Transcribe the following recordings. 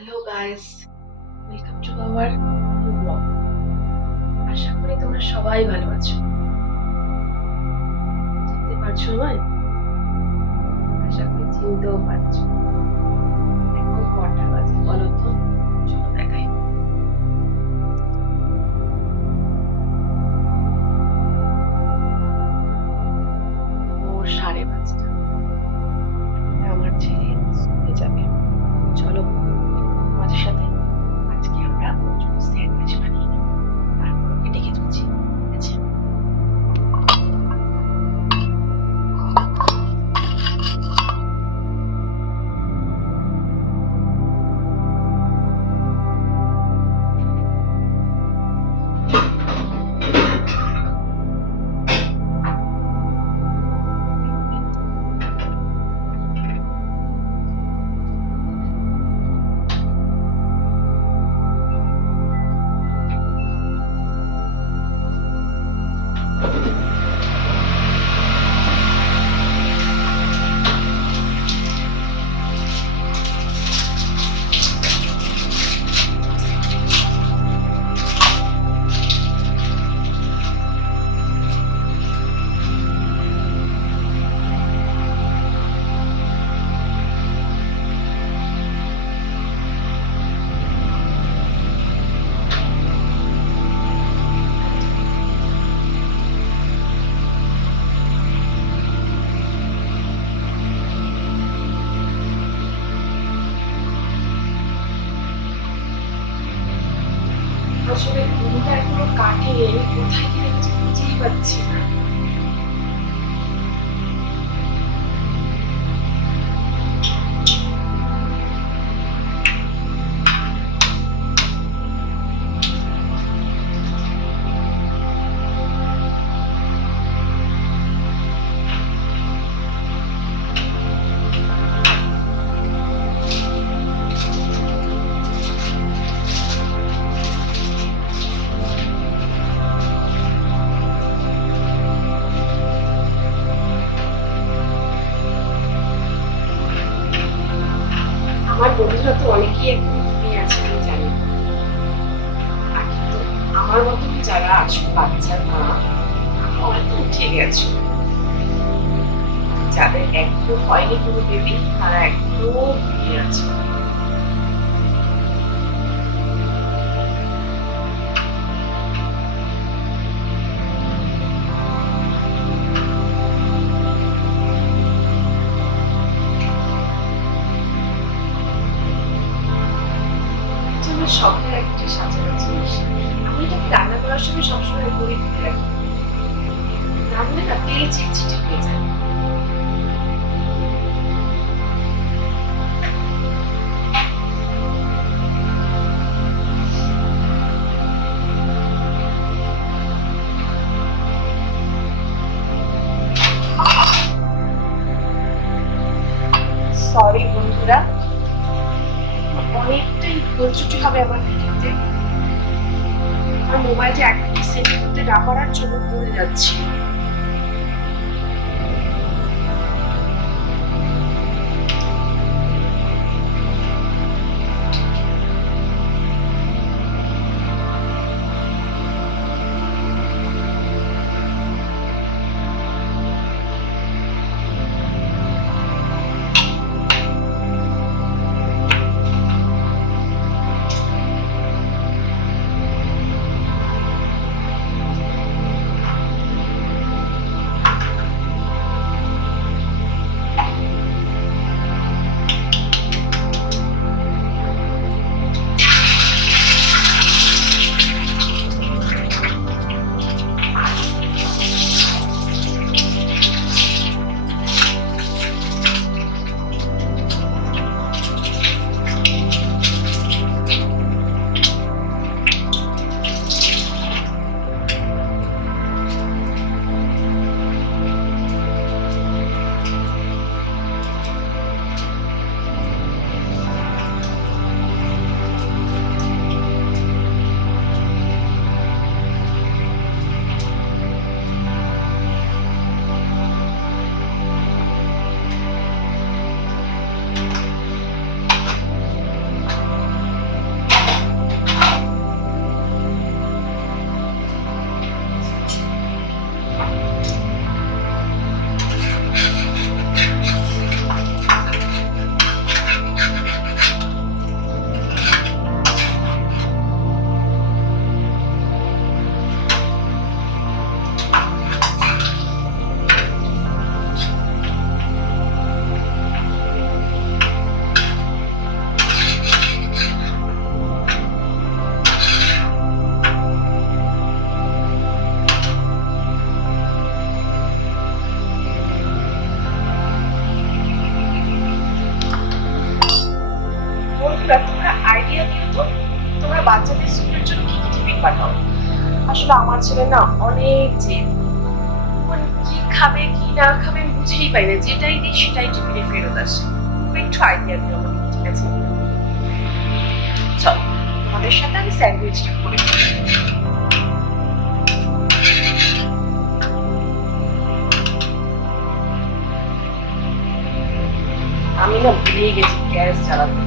Hello guys, welcome to our new blog. আশা করি তোমরা সবাই ভালো আছো। চিনতে পারছো আমায়? আশা করি চিনতেও পারছো। এখন কটা বাজে বলো তো? চলো দেখাই। ভোর 5:30। আমার ছেলে স্কুলে যাবে। চলো তোমাদের সাথে আজকে আমরা ওর জন্য স্যান্ডউইচ বানিয়ে নিই, তারপর ওকে ডেকে তুলছি। ঠিক আছে? আসলে ঘুমটা এখনো কাটেনি, আমি কোথায় কি রেখেছি বুঝতেই পারছি না। আমার বন্ধুরা তো অনেকেই এখন ঘুমিয়ে আছে, আমি জানি। আর কিন্তু আমার মতো যারা আছো বাচ্চার মা, হয়তো উঠে গেছো, যাদের একদম হয়নি কোনো বেবি, তারা একদম ঘুমিয়ে আছে। এটা আমার শখের একটা সাজানো জিনিস। আমি এটাকে রান্না করার সময় সবসময় ঘুরে ঘুরে রাখি, না হলে না তেল ছিটছিটে হয়ে যায়। সরি বন্ধুরা, অনেকটাই প্রস্তুতি হবে আমার ভিডিওতে। আমার মোবাইলটা একদমই সেট করতে না পারার জন্য পড়ে যাচ্ছি। বন্ধুরা তোমরা আইডিয়া দিও তো, তোমরা বাচ্চাদের স্কুলের জন্য কি কি টিফিন পাঠাও? আসলে আমার ছেলে না অনেক জেদ, কি খাবে কি না খাবে বুঝেই পাই না, যেটাই দিই সেটাই টিফিনে ফেরত আসে। তুমি একটু আইডিয়া দিও আমাকে, ঠিক আছে? চল তোমাদের সাথে আমি স্যান্ডউইচটা করে দিই। আমি না ভুলেই গেছি গ্যাস জ্বালাতে।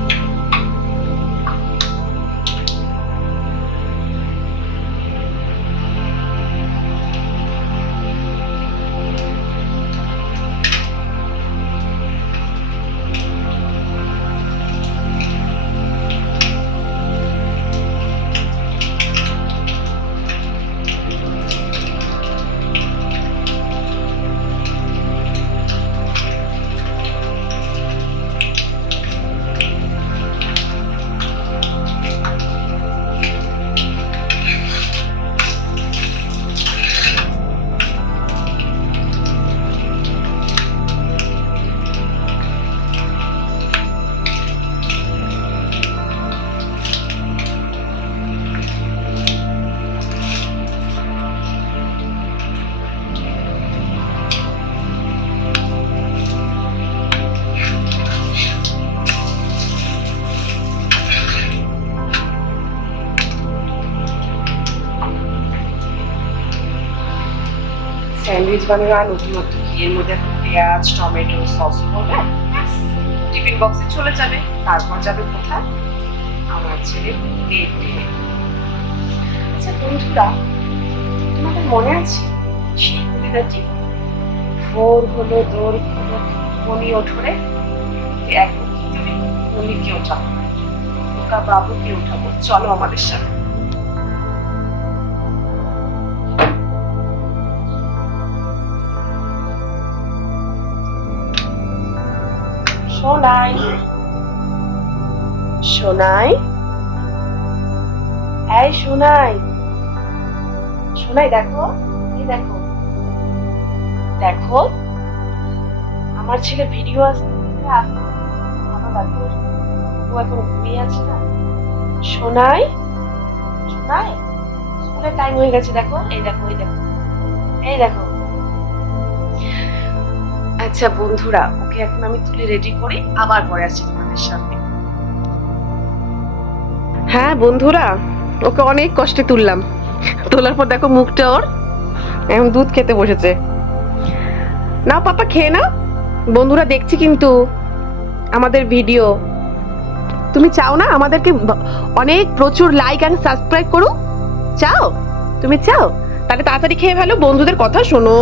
স্যান্ডউইচ বানানো আর নতুনত্ব কি, এর মধ্যে পেঁয়াজ টমেটো সস হবে, টিফিন বক্সে চলে যাবে। তারপর যাবে কোথায়? আমার ছেলে পেট নিয়ে। আচ্ছা বন্ধুরা, তোমাদের মনে আছে সেই কবিতাটি, ভোর হলো দোর হলো মনি ওঠরে, এখন তুমি মনিকে ওঠাবো, ওটা বাবুকে ওঠাবো, চলো আমাদের সাথে। সোনাই সোনাই, এই সোনাই, সোনাই দেখো, এই দেখো দেখো আমার ছেলে ভিডিও আসতে ও এখন ঘুমিয়ে আছে না। সোনাই সোনাই, স্কুলের টাইম হয়ে গেছে, দেখো এই দেখো এই দেখো এই দেখো। আচ্ছা বন্ধুরা, ওকে এখন আমি তুলে রেডি করি, আবার পরে আসছি তোমাদের সামনে। হ্যাঁ বন্ধুরা, ওকে অনেক কষ্টে তুললাম, তোলার পর দেখো মুখটা ওর, এখন দুধ খেতে বসেছে। নাও পাপা খেয়ে নাও। বন্ধুরা দেখছি কিন্তু আমাদের ভিডিও, তুমি চাও না আমাদেরকে অনেক প্রচুর লাইক এন্ড সাবস্ক্রাইব করুক? চাও? তুমি চাও? তাহলে তাড়াতাড়ি খেয়ে ফেলো, বন্ধুদের কথা শোনো,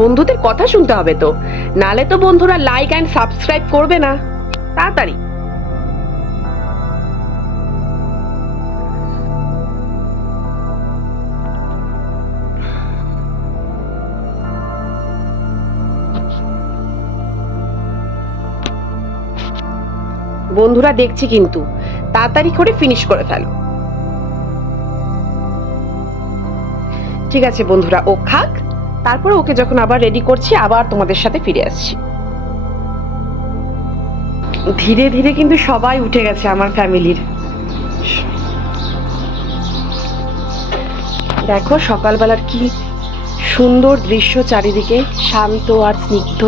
বন্ধুদের কথা শুনতে হবে তো, নালে তো বন্ধুরা লাইক এন্ড সাবস্ক্রাইব করবে না। তাড়াতাড়ি। বন্ধুরা দেখছি কিন্তু, তাড়াতাড়ি করে ফিনিশ করে ফেলো। ঠিক আছে বন্ধুরা, ও খাক, তারপর ওকে যখন আবার রেডি করছি আবার তোমাদের সাথে ফিরে আসছি। ধীরে ধীরে কিন্তু সবাই উঠে গেছে আমার ফ্যামিলির। দেখো সকালবেলার কি সুন্দর দৃশ্য, চারিদিকে শান্ত আর স্নিগ্ধ।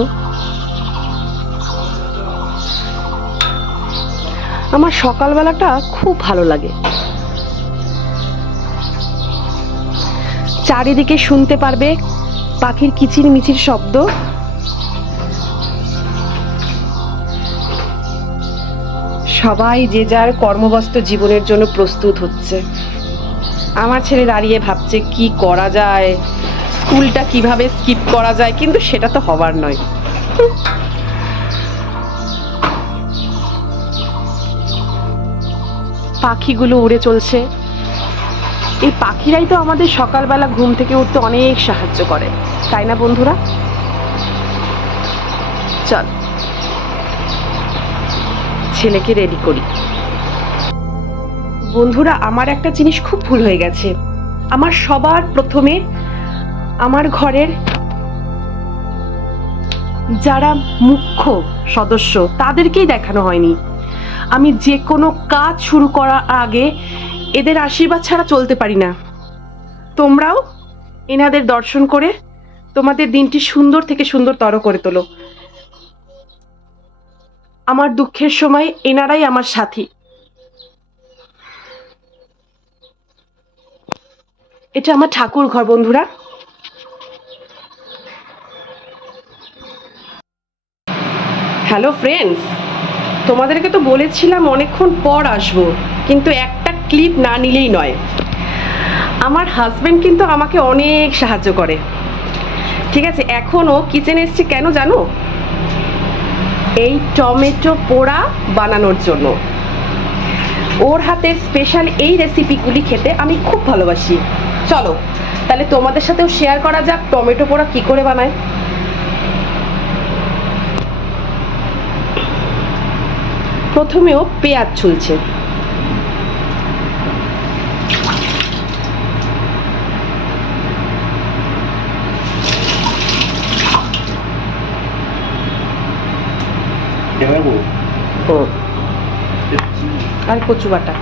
আমার সকালবেলাটা খুব ভালো লাগে। চারিদিকে শুনতে পারবে পাখির কিচির মিচির শব্দ। সবাই যে যার কর্মব্যস্ত জীবনের জন্য প্রস্তুত হচ্ছে। আমার ছেলে দাঁড়িয়ে ভাবছে কি করা যায়, স্কুলটা কিভাবে স্কিপ করা যায়, কিন্তু সেটা তো হবার নয়। পাখিগুলো উড়ে চলছে, এই পাখিরাই তো আমাদের সকালবেলা ঘুম থেকে উঠতে অনেক সাহায্য করে, তাই না বন্ধুরা? চল ছেলেকে রেডি করি। বন্ধুরা আমার একটা জিনিস খুব ভুল হয়ে গেছে, আমার সবার প্রথমে আমার ঘরের যারা মুখ্য সদস্য তাদেরকেই দেখানো হয়নি। আমি যে কোনো কাজ শুরু করার আগে এদের আশীর্বাদ ছাড়া চলতে পারি না। তোমরাও এনাদের দর্শন করে তোমাদের দিনটি সুন্দর থেকে সুন্দরতর করে তোলো। আমার দুঃখের সময় এনারাই আমার সাথী। এটা আমার ঠাকুর ঘর বন্ধুরা। হ্যালো ফ্রেন্ডস, তোমাদেরকে তো বলেছিলাম অনেকক্ষণ পর আসবো, কিন্তু একটা ক্লিপ না নিলেই নয়। আমার হাজবেন্ড কিন্তু আমাকে অনেক সাহায্য করে। ঠিক আছে, এখনও কিচেনে এসছি কেন জানো? এই টমেটো পোড়া বানানোর জন্য। ওর হাতের স্পেশাল এই রেসিপিগুলি খেতে আমি খুব ভালোবাসি। চলো তাহলে তোমাদের সাথেও শেয়ার করা যাক টমেটো পোড়া কি করে বানায়। প্রথমেও পেঁয়াজ ছুলছে। আর কচু বাটা।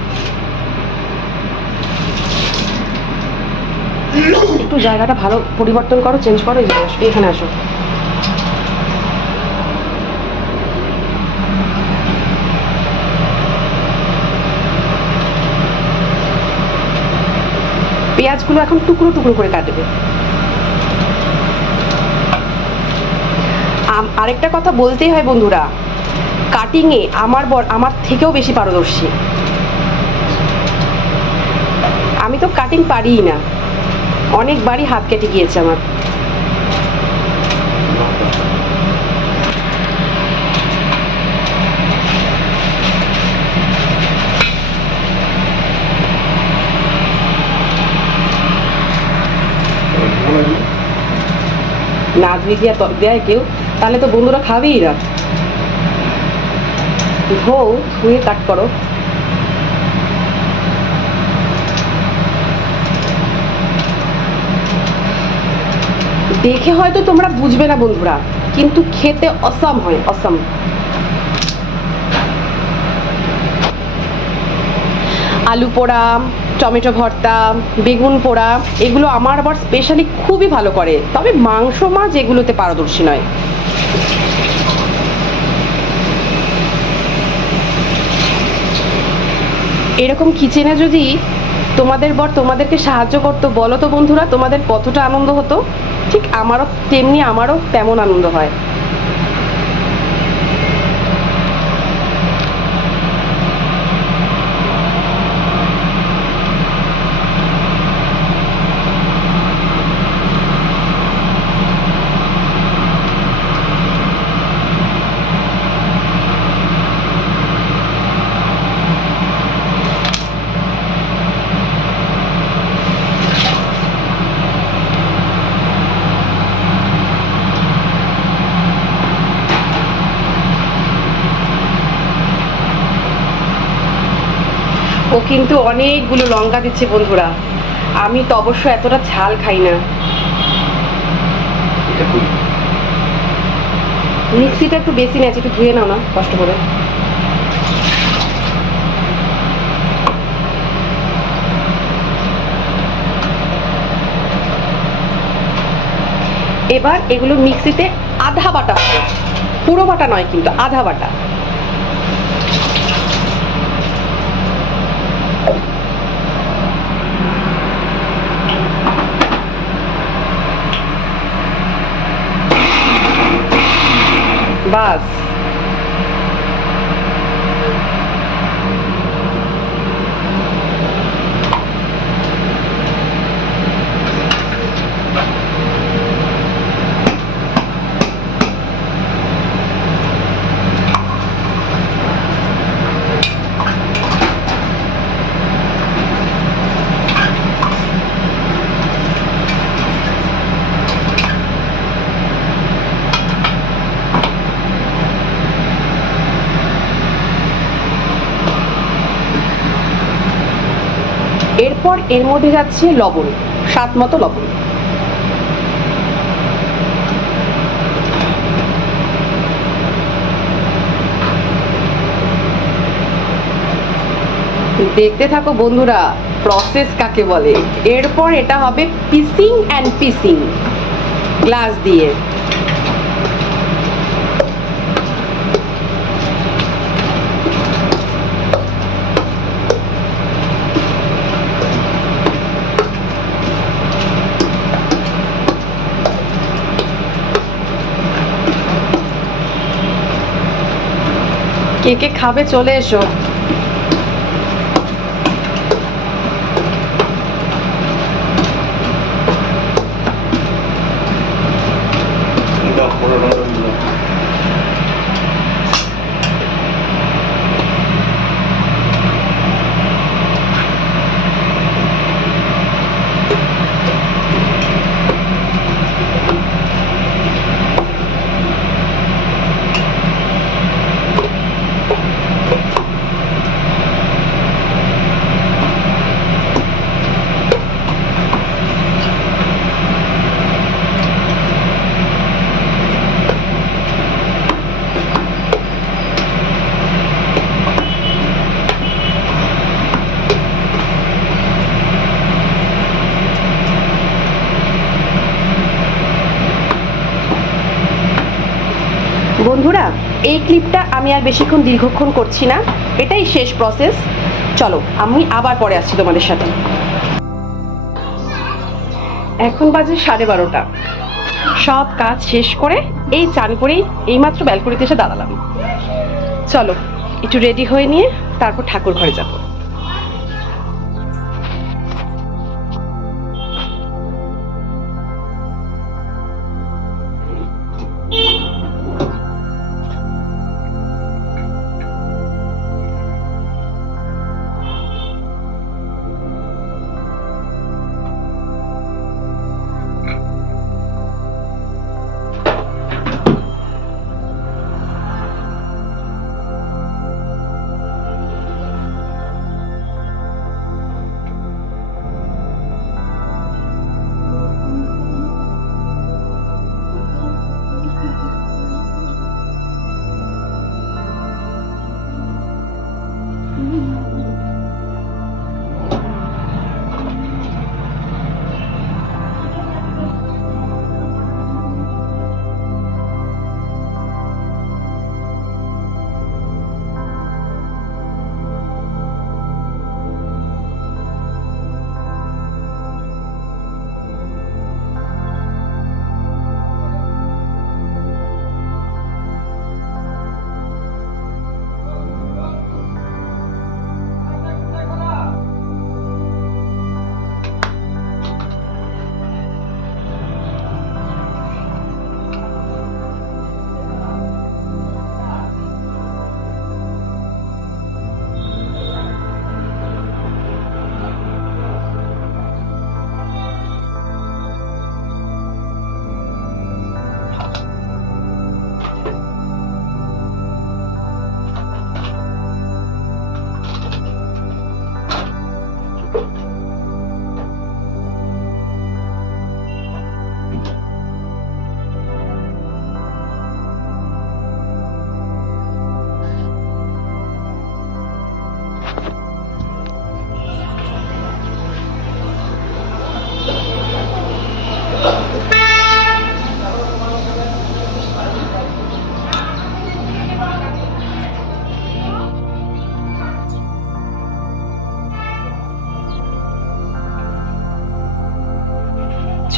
একটু জায়গাটা ভালো পরিবর্তন করো, চেঞ্জ করো, এখানে আসো। পেঁয়াজগুলো এখন টুকরো টুকরো করে কাটবে। আরেকটা কথা বলতেই হয় বন্ধুরা, কাটিংয়ে আমার থেকেও বেশি পারদর্শী। আমি তো কাটিং পারিই না, অনেকবারই হাত কেটে গিয়েছে আমার। না ধুয়ে দিয়ে দেয় কেউ, তাহলে তো বন্ধুরা খাবেই না। ধুয়ে কাট করো। দেখে হয়তো তোমরা বুঝবে না বন্ধুরা, কিন্তু খেতে অসাম হয়, অসাম। আলু পোড়া, টমেটো ভর্তা, বেগুন পোড়া, এগুলো আমার আবার স্পেশালি খুবই ভালো করে, তবে মাংস মাছ এগুলোতে পারদর্শী নয়। এরকম কিচেনে যদি তোমাদের বর তোমাদেরকে সাহায্য করতো, বলো তো বন্ধুরা তোমাদের কতটা আনন্দ হতো। ঠিক আমারও তেমন আনন্দ হয়। ও কিন্তু অনেকগুলো লঙ্কা দিচ্ছে বন্ধুরা, আমি তো অবশ্য এতটা ঝাল খাই না। মিক্সিটা একটু বেশি নেছে, একটু ধুয়ে নাও না কষ্ট করে। এবার এগুলো মিক্সিতে আধা বাটা, পুরো বাটা নয় কিন্তু আধা বাটা। বাস। এরপর এর মধ্যে যাচ্ছে লবণ, স্বাদ মতো লবণ। দেখতে থাকো বন্ধুরা, প্রসেস কাকে বলে। এরপর এটা হবে পিসিং অ্যান্ড পিসিং গ্লাস দিয়ে। কে কে খাবে চলে এসো। বন্ধুরা, এই ক্লিপটা আমি আর বেশিক্ষণ দীর্ঘক্ষণ করছি না, এটাই শেষ প্রসেস। চলো আমি আবার পরে আসছি তোমাদের সাথে। এখন বাজে 12:30। সব কাজ শেষ করে এই চান করেই এইমাত্র ব্যালকনিতে এসে দাঁড়ালাম। চলো একটু রেডি হয়ে নিয়ে তারপর ঠাকুর ঘরে যাবো।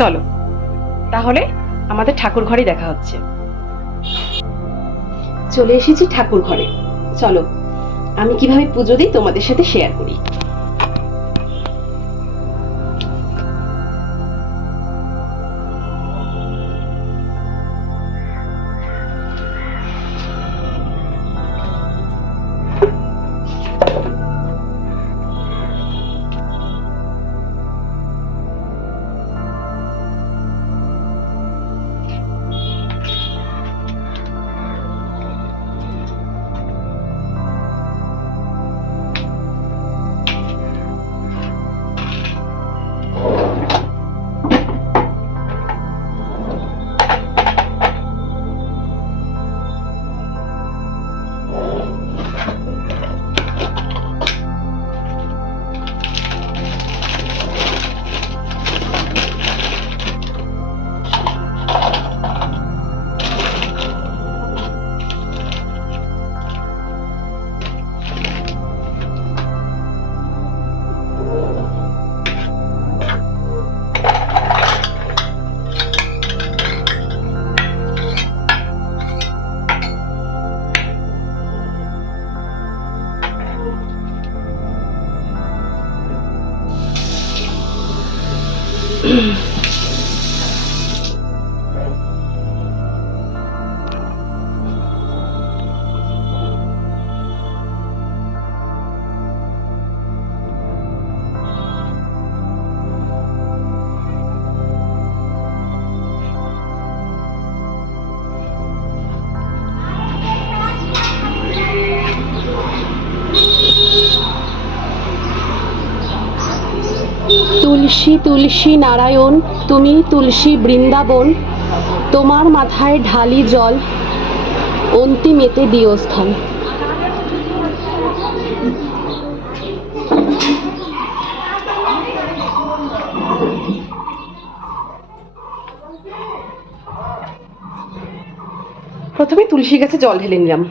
চলো তাহলে আমাদের ঠাকুর ঘরে দেখা হচ্ছে। চলে এসেছি ঠাকুর ঘরে। চলো আমি কিভাবে পুজো দিই তোমাদের সাথে শেয়ার করি। তুলসী তুলসী নারায়ণ, তুমি তুলসী বৃন্দাবন, তোমার মাথায় ঢালি জল, অন্তিমেতে দিও স্থান। প্রথমে তুলসী গাছে জল ঢেলে নিলাম।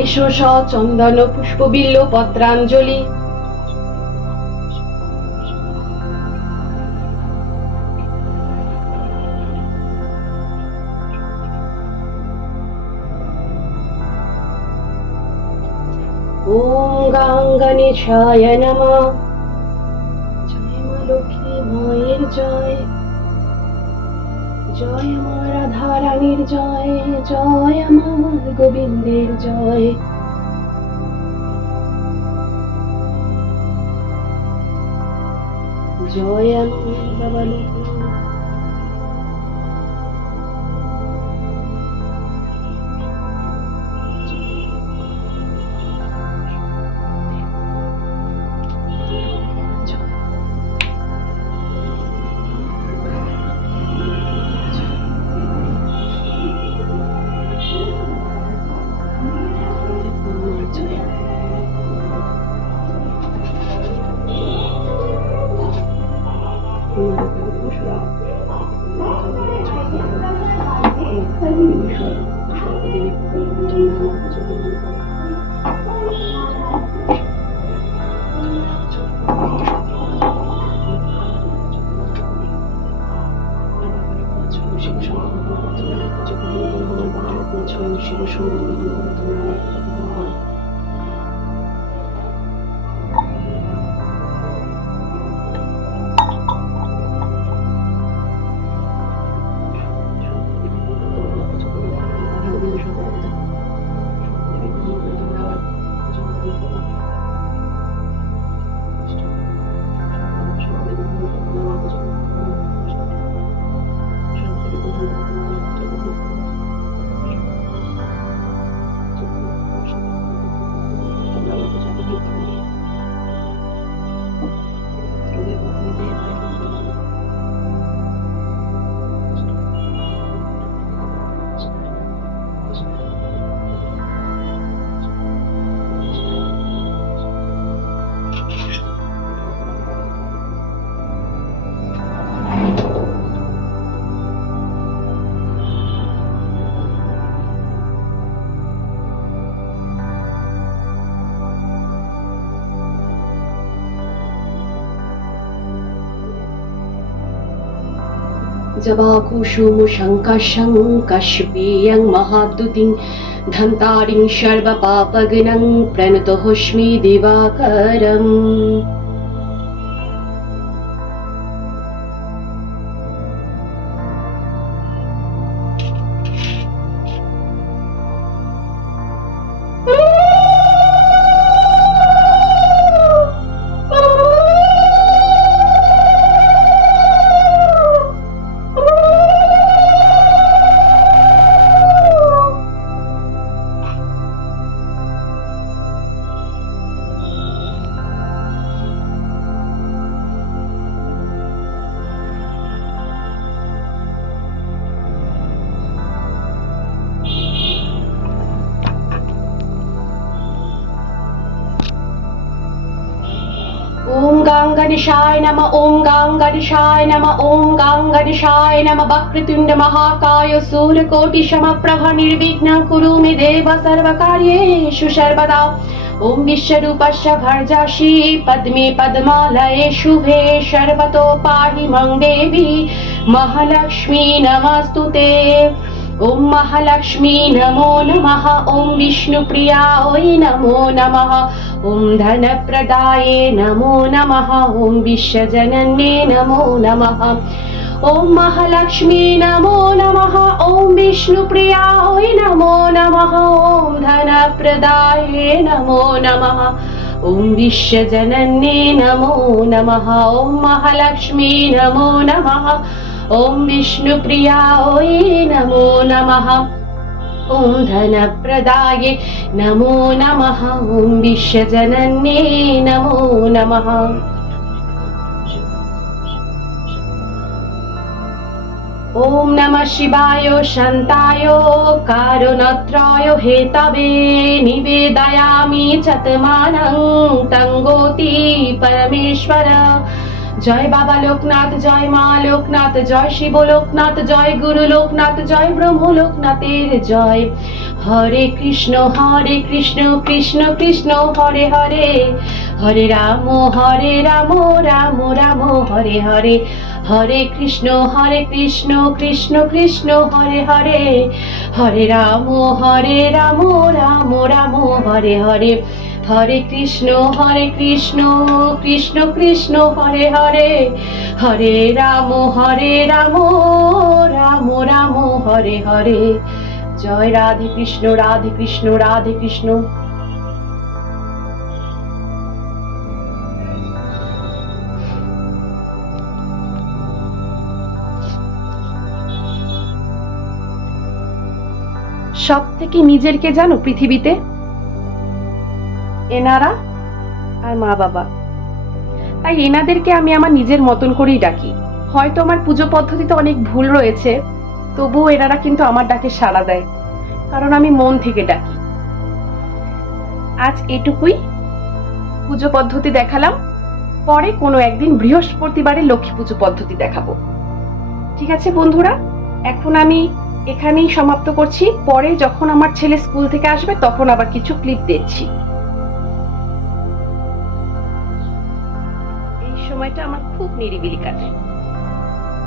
এসো চন্দন পুষ্পবিল্ল পত্রাঞ্জলি। ওম গঙ্গনেশায় নমঃ। জয় মা লক্ষ্মী মায়ের জয়, জয় আমার রাধা রানীর জয়, জয় আমার গোবিন্দের জয়। জয় আমার বাবা লক্ষ্মী। जवाकुसुम शङ्कशं कश्यपेयं महाद्युतिं धन्तारिं सर्वपापघ्नं प्रणतोऽस्मि दिवाकरम्। ओम गंगणेशाय नमः, ओम गंगणेशाय नमः, ओम गंगणेशाय नमः। वक्रतुंड महाकाय सूर्यकोटि समप्रभ निर्विघ्नं कुरु मे देव सर्वकार्येषु सर्वदा। ओम विश्वरूपस्य भर्जासि पद्मे पद्मालये शुभे सर्वतो पाहि मां देवी महालक्ष्मी नमस्तुते। ओम महालक्ष्मी नमो नमः, ओम विष्णुप्रियाय नमो नमः, ओम धनप्रदाये नमो नमः, ओम विश्वजनन्ये नमो नमः। ओम महालक्ष्मी नमो नमः, ओम विष्णुप्रियाय नमो नमः, ओम धनप्रदाये नमो नमः, ओम विश्वजनन्ये नमो नमः। ओम महालक्ष्मी नमो नमः, ओम विष्णुप्रियाय नमो नमः, ओम धनप्रदाये नमो नमः, ओम विश्वजनन्ये नमो नमः। ओम नमः शिवाय शान्ताय कारुणत्रय हेतवे निवेदयामि चतमानं तंगोति परमेश्वर। जय बाबा लोकनाथ, जय माँ लोकनाथ, जय शिव लोकनाथ, जय गुरु लोकनाथ, जय ब्रह्म लोकनाथेर जय। हरे कृष्ण कृष्ण कृष्ण हरे हरे, हरे राम राम राम हरे हरे। हरे कृष्ण कृष्ण कृष्ण हरे हरे, हरे राम राम राम हरे हरे। हरे कृष्ण कृष्ण कृष्ण हरे हरे, हरे राम राम राम हरे हरे। जय राधे कृष्ण राधे कृष्ण राधे कृष्ण। সব থেকে নিজের কে জানো পৃথিবীতে? এনারা আর মা বাবা। তাই এনাদেরকে আমি আমার নিজের মতন করেই ডাকি। হয়তো আমার পুজো পদ্ধতিতে অনেক ভুল রয়েছে, তবুও এনারা কিন্তু আমার ডাকে সাড়া দেয়, কারণ আমি মন থেকে ডাকি। আজ এটুকুই পুজো পদ্ধতি দেখালাম, পরে কোনো একদিন বৃহস্পতিবারে লক্ষ্মী পুজো পদ্ধতি দেখাবো। ঠিক আছে বন্ধুরা, এখন আমি এখানেই সমাপ্ত করছি। পরে যখন আমার ছেলে স্কুল থেকে আসবে তখন আবার কিছু ক্লিপ দিচ্ছি। এই সময়টা আমার খুব নিরিবিলি কাটে,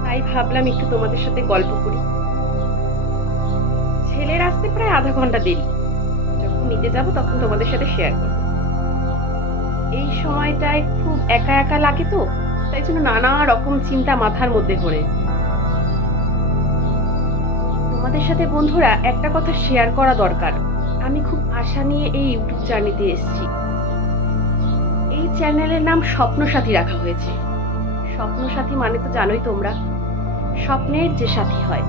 তাই ভাবলাম একটু তোমাদের সাথে গল্প করি। ছেলের আসতে প্রায় আধা ঘন্টা দেরি, যখন নিতে যাব তখন তোমাদের সাথে শেয়ার করব। এই সময়টায় খুব একা একা লাগে, তো তাই জন্য নানা রকম চিন্তা মাথার মধ্যে ঘোরে। তোমাদের সাথে বন্ধুরা একটা কথা শেয়ার করা দরকার। আমি খুব আশা নিয়ে এই ইউটিউব জার্নিতে এসেছি। এই চ্যানেলের নাম স্বপ্নসাথী রাখা হয়েছে। স্বপ্নসাথী মানে তো জানোই তোমরা, স্বপ্নের যে সাথী হয়।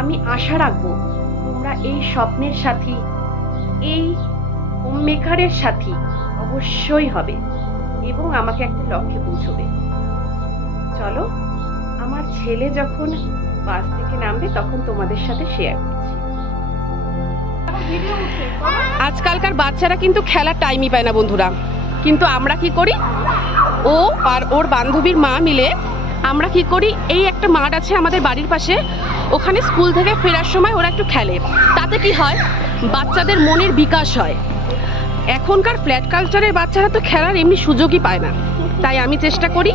আমি আশা রাখবো তোমরা এই স্বপ্নের সাথী, এই হোমমেকারের সাথী অবশ্যই হবে এবং আমাকে একটা লক্ষ্যে পৌঁছবে। চলো, আমার ছেলে যখন বাস থেকে নামবে তখন তোমাদের সাথে শেয়ার করছি। আজকালকার বাচ্চারা কিন্তু খেলার টাইমই পায় না বন্ধুরা, কিন্তু আমরা কি করি, ও আর ওর বান্ধবীর মা মিলে আমরা কি করি, এই একটা মাঠ আছে আমাদের বাড়ির পাশে, ওখানে স্কুল থেকে ফেরার সময় ওরা একটু খেলে। তাতে কি হয়, বাচ্চাদের মনের বিকাশ হয়। এখনকার ফ্ল্যাট কালচারের বাচ্চারা তো খেলার এমনি সুযোগই পায় না, তাই আমি চেষ্টা করি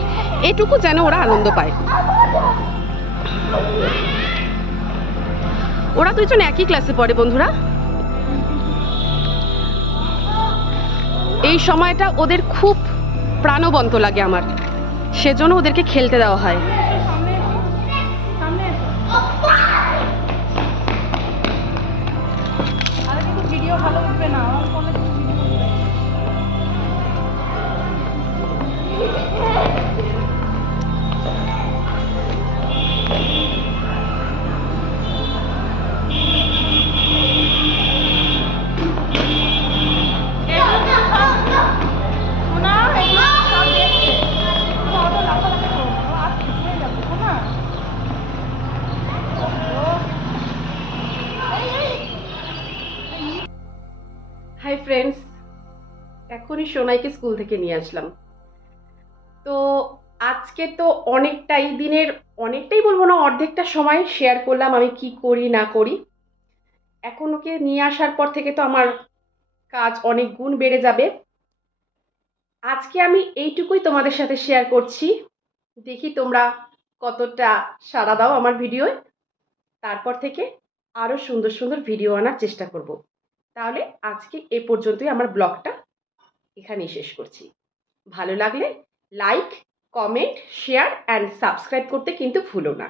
এটুকু যেন ওরা আনন্দ পায়। ওরা দুইজন একই ক্লাসে পড়ে বন্ধুরা। এই সময়টা ওদের খুব প্রাণবন্ত লাগে আমার, সেজন্য ওদেরকে খেলতে দেওয়া হয়। ভিডিও ভালো উঠবে না, আমার ফোনে হাই ফ্রেন্ডস, এখনই সোনাইকে স্কুল থেকে নিয়ে আসলাম। তো আজকে তো অনেকটাই বলবো না, অর্ধেকটা সময় শেয়ার করলাম আমি কি করি না করি। এখন ওকে নিয়ে আসার পর থেকে তো আমার কাজ অনেক গুণ বেড়ে যাবে। আজকে আমি এইটুকুই তোমাদের সাথে শেয়ার করছি, দেখি তোমরা কতটা সাড়া দাও আমার ভিডিওয়। তারপর থেকে আরও সুন্দর সুন্দর ভিডিও আনার চেষ্টা করব। তাহলে আজকে এ পর্যন্তই আমার ব্লগটা এখানেই শেষ করছি। ভালো লাগলে like, comment, share and subscribe করতে কিন্তু ভুলো না।